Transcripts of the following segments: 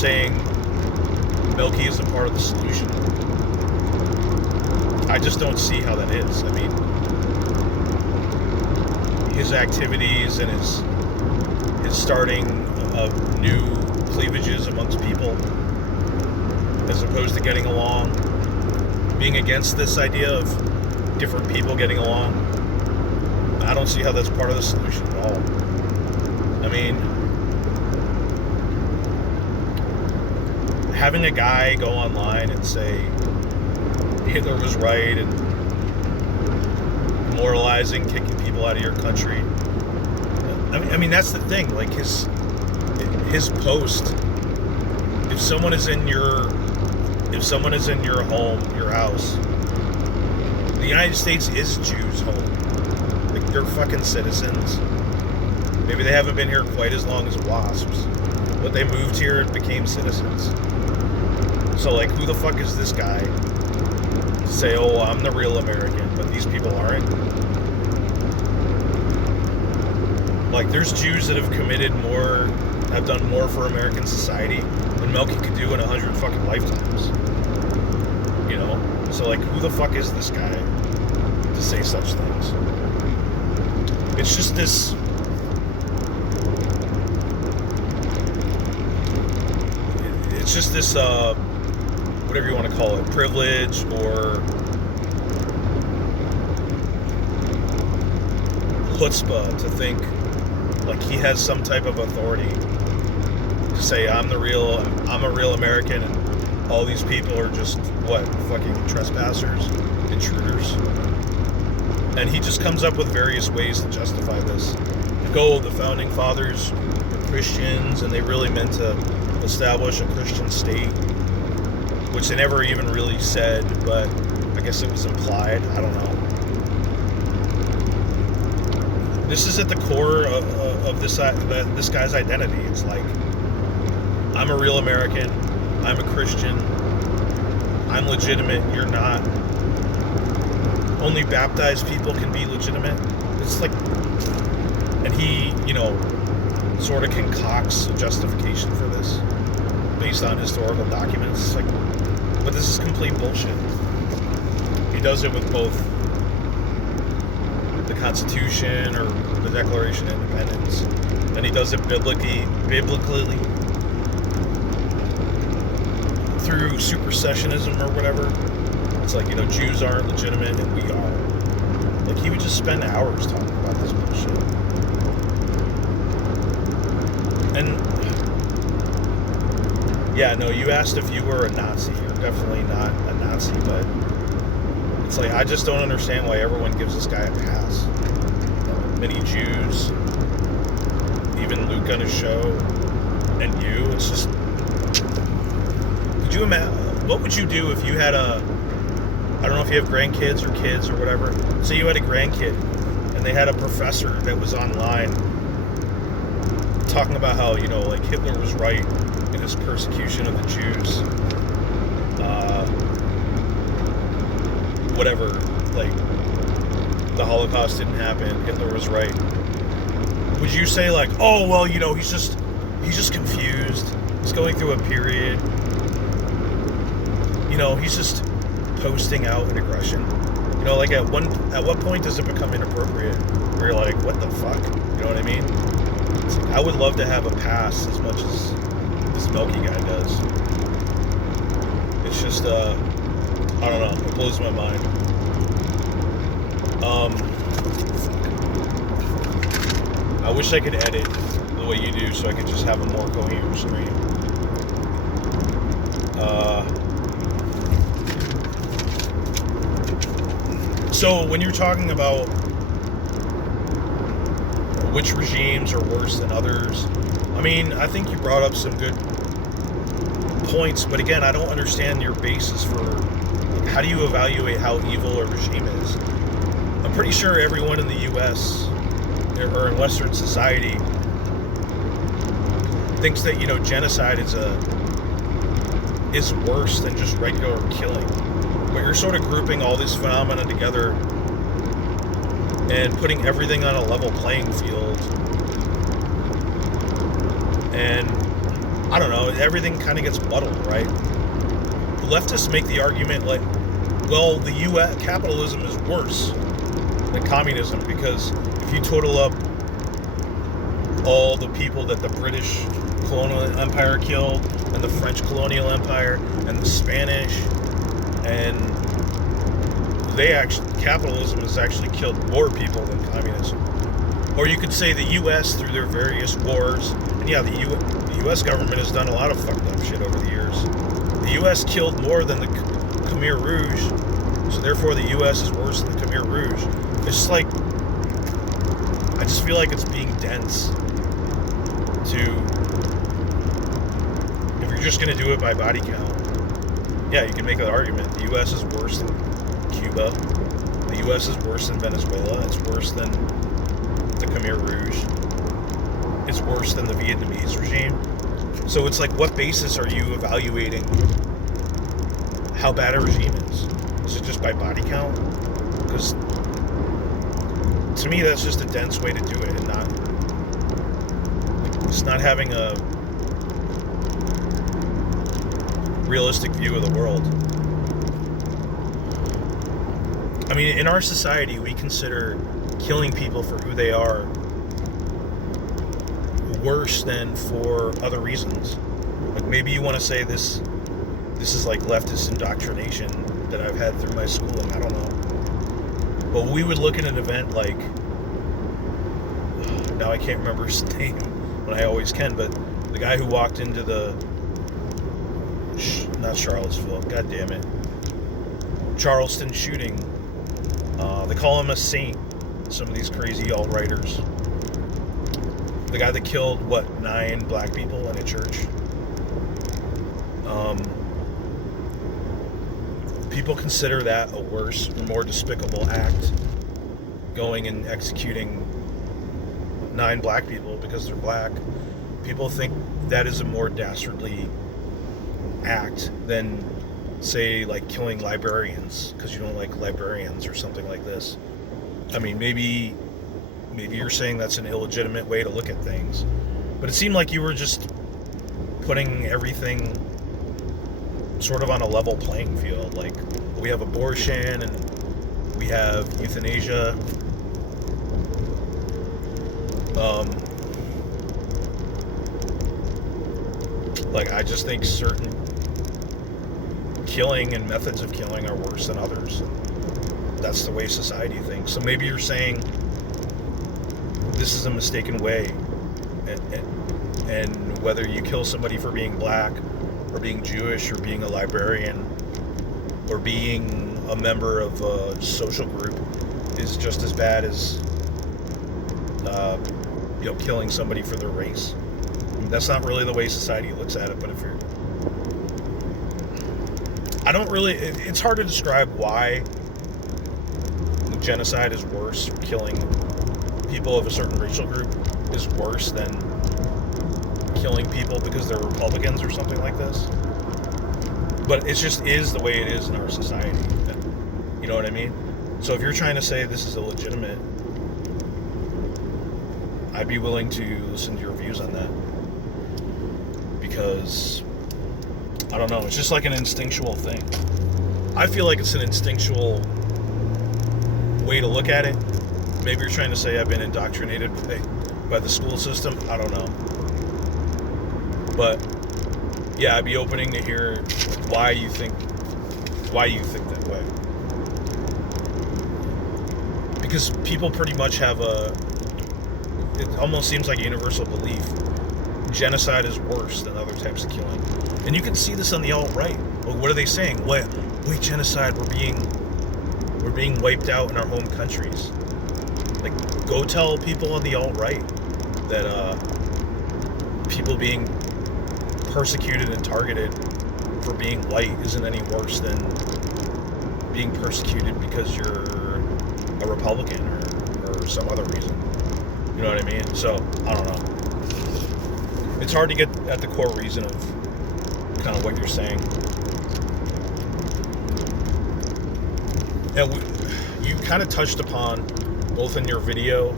saying Melky is a part of the solution. I just don't see how that is. I mean, his activities and his starting of new cleavages amongst people, as opposed to getting along, being against this idea of different people getting along. I don't see how that's part of the solution at all. I mean, having a guy go online and say Hitler was right and moralizing, kicking people out of your country. I mean that's the thing. Like his post. If someone is in your home, your house, the United States is Jews' home. Like they're fucking citizens. Maybe they haven't been here quite as long as wasps, but they moved here and became citizens. So like, who the fuck is this guy to say, oh, I'm the real American, but these people aren't? Like, there's Jews that have have done more for American society than Melky could do in 100 fucking lifetimes. You know? So like, who the fuck is this guy to say such things? It's just this... It's just this, whatever you want to call it, privilege or chutzpah to think like he has some type of authority to say I'm a real American and all these people are just fucking trespassers, intruders. And he just comes up with various ways to justify this. Like, oh, the founding fathers were Christians and they really meant to establish a Christian state, which they never even really said, but I guess it was implied. I don't know. This is at the core of this guy's identity. It's like, I'm a real American, I'm a Christian, I'm legitimate, you're not. Only baptized people can be legitimate. It's like, and he, sort of concocts a justification for this based on historical documents. It's like, but this is complete bullshit. He does it with both the Constitution or the Declaration of Independence, and he does it biblically through supersessionism or whatever. It's like, Jews aren't legitimate and we are. Like, he would just spend hours talking about this bullshit. And yeah, no, you asked if you were a Nazi. You're definitely not a Nazi, but it's like, I just don't understand why everyone gives this guy a pass. Many Jews, even Luke on his show, and you. It's just, could you imagine, what would you do if you had I don't know if you have grandkids or kids or whatever. Say you had a grandkid and they had a professor that was online talking about how, like Hitler was right in his persecution of the Jews. Whatever, like the Holocaust didn't happen, Hitler was right. Would you say like, oh, well, he's just confused. He's going through a period. He's just posting out an aggression. Like at what point does it become inappropriate? Where you're like, what the fuck? You know what I mean? It's like, I would love to have a pass as much as this Melky guy does. It's just, I don't know. It blows my mind. I wish I could edit the way you do so I could just have a more coherent stream. So when you're talking about which regimes are worse than others, I mean, I think you brought up some good points, but again, I don't understand your basis for how do you evaluate how evil a regime is. I'm pretty sure everyone in the U.S. or in Western society thinks that, genocide is worse than just regular killing. But you're sort of grouping all these phenomena together and putting everything on a level playing field. And I don't know, everything kind of gets muddled, right? Leftists make the argument like, well, the U.S. capitalism is worse than communism because if you total up all the people that the British colonial empire killed and the French colonial empire and the Spanish, and capitalism has actually killed more people than communism. Or you could say the U.S. through their various wars, and yeah, the U.S. government has done a lot of fucked up shit over the years. The U.S. killed more than the Khmer Rouge, so therefore the U.S. is worse than the Khmer Rouge. It's just like, I just feel like it's being dense to, if you're just going to do it by body count, yeah, you can make that argument. The U.S. is worse than Cuba. The U.S. is worse than Venezuela. It's worse than the Khmer Rouge. It's worse than the Vietnamese regime. So it's like, what basis are you evaluating how bad a regime is? Is it just by body count? Because to me, that's just a dense way to do it, and it's not having a realistic view of the world. I mean, in our society, we consider killing people for who they are worse than for other reasons. Like, maybe you want to say this is like leftist indoctrination that I've had through my schooling. I don't know. But we would look at an event like, now I can't remember his name, but I always can, but the guy who walked into not Charlottesville, god damn it, Charleston shooting. They call him a saint, some of these crazy alt-righters. The guy that killed, 9 black people in a church. People consider that a worse, more despicable act, going and executing 9 black people because they're black. People think that is a more dastardly act than, say, like killing librarians because you don't like librarians or something like this. I mean, maybe you're saying that's an illegitimate way to look at things, but it seemed like you were just putting everything sort of on a level playing field. Like, we have abortion and we have euthanasia. Like, I just think certain killing and methods of killing are worse than others. That's the way society thinks. So maybe you're saying this is a mistaken way, and whether you kill somebody for being black or being Jewish or being a librarian or being a member of a social group is just as bad as killing somebody for their race. I mean, that's not really the way society looks at it, but if you're, it's hard to describe why genocide is worse, killing people of a certain racial group is worse than killing people because they're Republicans or something like this. But it just is the way it is in our society. You know what I mean? So if you're trying to say this is illegitimate, I'd be willing to listen to your views on that. Because, I don't know, it's just like an instinctual thing. I feel like it's an instinctual way to look at it. Maybe you're trying to say I've been indoctrinated by the school system. I don't know. But yeah, I'd be opening to hear why you think that way. Because people pretty much have it almost seems like a universal belief. Genocide is worse than other types of killing. And you can see this on the alt-right. Well, what are they saying? Wait, genocide, we're being wiped out in our home countries. Like, go tell people on the alt-right that people being persecuted and targeted for being white isn't any worse than being persecuted because you're a Republican or some other reason. You know what I mean? So, I don't know. It's hard to get at the core reason of kind of what you're saying. And you kind of touched upon, both in your video,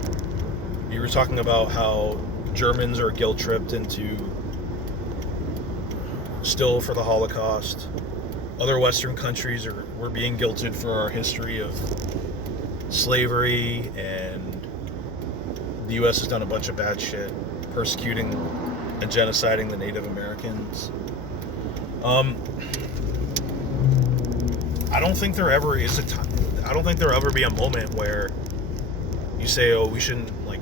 you were talking about how Germans are guilt-tripped into still for the Holocaust. Other Western countries were being guilted for our history of slavery, and the U.S. has done a bunch of bad shit, persecuting and genociding the Native Americans. I don't think there ever is a time. I don't think there'll ever be a moment where you say, "Oh, we shouldn't like."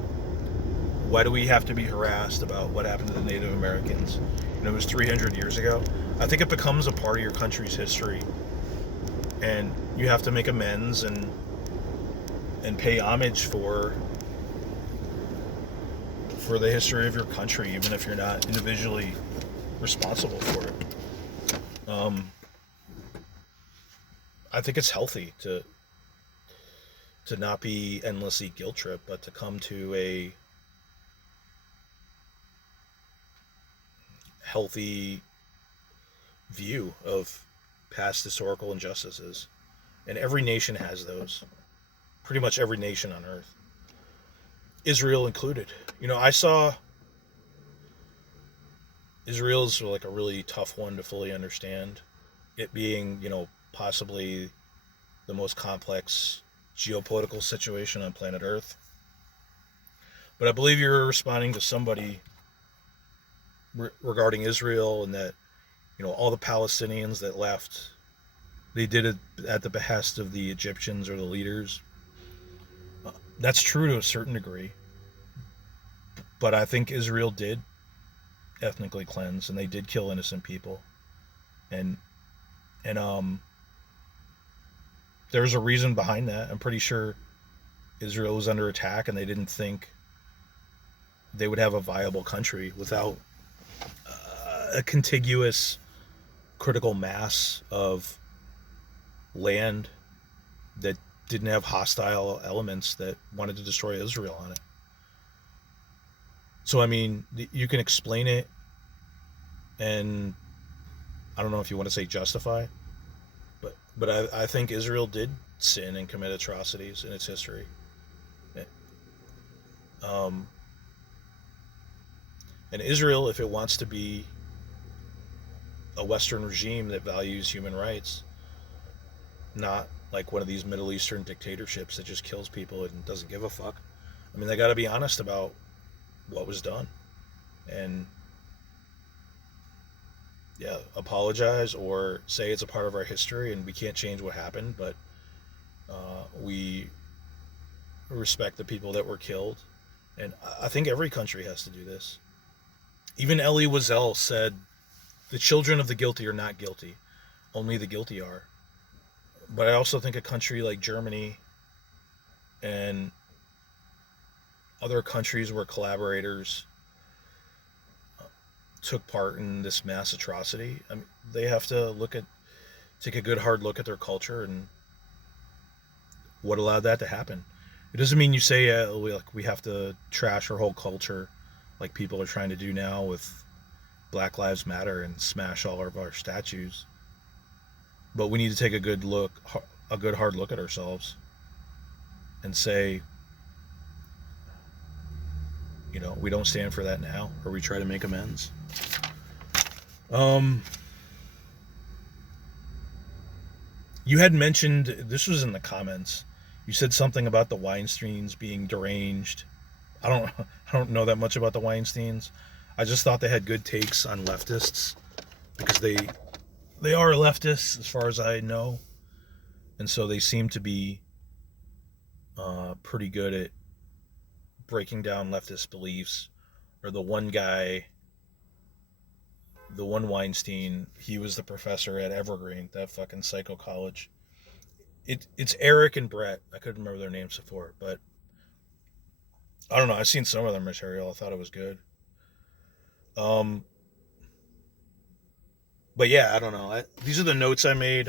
Why do we have to be harassed about what happened to the Native Americans? You know, it was 300 years ago. I think it becomes a part of your country's history, and you have to make amends and pay homage for the history of your country, even if you're not individually responsible for it. I think it's healthy to not be endlessly guilt tripped, but to come to a healthy view of past historical injustices. And every nation has those. Pretty much every nation on earth. Israel included. You know, I saw Israel's like a really tough one to fully understand. It being, you know, possibly the most complex geopolitical situation on planet Earth. But I believe you're responding to somebody regarding Israel, and that, you know, all the Palestinians that left, they did it at the behest of the Egyptians or the leaders. That's true to a certain degree. But I think Israel did ethnically cleanse, and they did kill innocent people. And there's a reason behind that. I'm pretty sure Israel was under attack, and they didn't think they would have a viable country without a contiguous critical mass of land that didn't have hostile elements that wanted to destroy Israel on it. So, I mean, you can explain it, and I don't know if you want to say justify, but I think Israel did sin and commit atrocities in its history. And Israel, if it wants to be a Western regime that values human rights, not like one of these Middle Eastern dictatorships that just kills people and doesn't give a fuck. I mean, they got to be honest about what was done, and yeah, apologize or say it's a part of our history and we can't change what happened, but we respect the people that were killed. And I think every country has to do this. Even Elie Wiesel said, "The children of the guilty are not guilty, only the guilty are." But I also think a country like Germany and other countries where collaborators took part in this mass atrocity, I mean, they have to take a good hard look at their culture and what allowed that to happen. It doesn't mean you say we have to trash our whole culture like people are trying to do now with Black Lives Matter and smash all of our statues. But we need to take a good hard look at ourselves and say, you know, we don't stand for that now, or we try to make amends. You had mentioned, this was in the comments, you said something about the Weinsteins being deranged. I don't know that much about the Weinsteins. I just thought they had good takes on leftists, because they are leftists as far as I know, and so they seem to be pretty good at breaking down leftist beliefs. Or the one guy, the one Weinstein, he was the professor at Evergreen, that fucking psycho college. It's Eric and Brett. I couldn't remember their names before, but I don't know. I've seen some of their material. I thought it was good. But yeah, I don't know. These are the notes I made.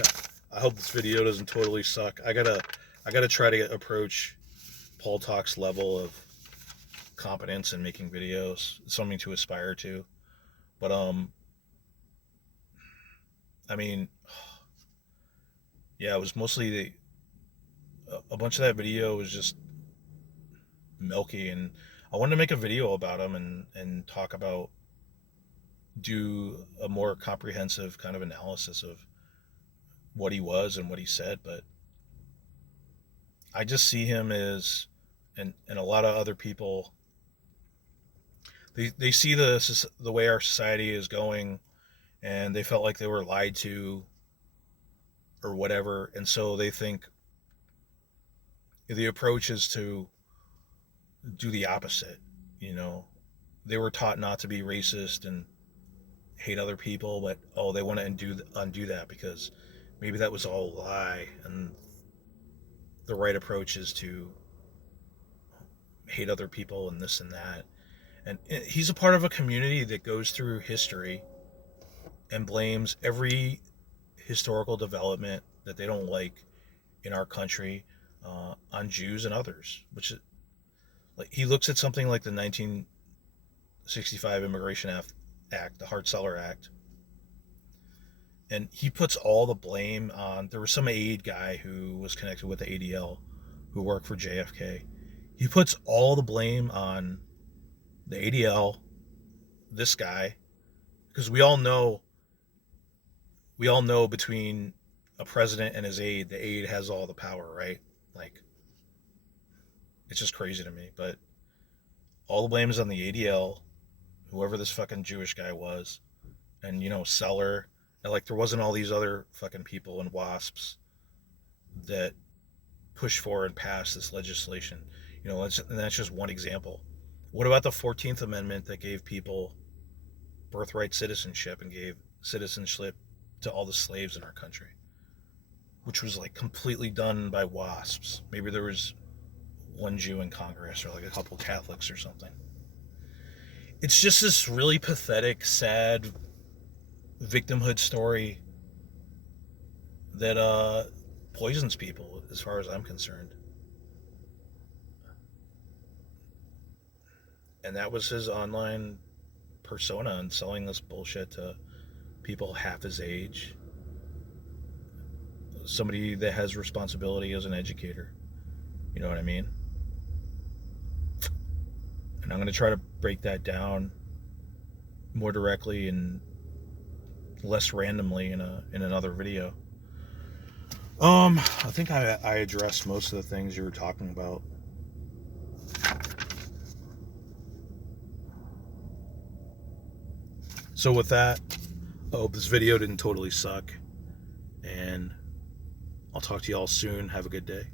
I hope this video doesn't totally suck. I gotta try to approach Paul Talk's level of competence in making videos. It's something to aspire to. But I mean, yeah, it was mostly a bunch of that video was just milky, and I wanted to make a video about him and talk about do a more comprehensive kind of analysis of what he was and what he said, but I just see him as, and a lot of other people, they see the way our society is going, and they felt like they were lied to or whatever, and so they think the approach is to do the opposite. You know, they were taught not to be racist and hate other people, but oh, they want to undo that because maybe that was all a lie, and the right approach is to hate other people and this and that. And he's a part of a community that goes through history and blames every historical development that they don't like in our country on Jews and others. Which is like, he looks at something like the 1965 Immigration Act, the Hart-Celler Act, and he puts all the blame on. There was some aide guy who was connected with the ADL who worked for JFK. He puts all the blame on the ADL, this guy, because we all know between a president and his aide, the aide has all the power, right? Like, it's just crazy to me. But all the blame is on the ADL, whoever this fucking Jewish guy was, and Celler. And like, there wasn't all these other fucking people and WASPs that push for and pass this legislation. And that's just one example. What about the 14th Amendment that gave people birthright citizenship and gave citizenship to all the slaves in our country, which was like completely done by WASPs? Maybe there was one Jew in Congress or like a couple Catholics or something. It's just this really pathetic, sad victimhood story that poisons people, as far as I'm concerned. And that was his online persona, and selling this bullshit to people half his age. Somebody that has responsibility as an educator. You know what I mean? And I'm going to try to break that down more directly and less randomly in another video. I think I addressed most of the things you were talking about. So with that, I hope this video didn't totally suck, and I'll talk to y'all soon. Have a good day.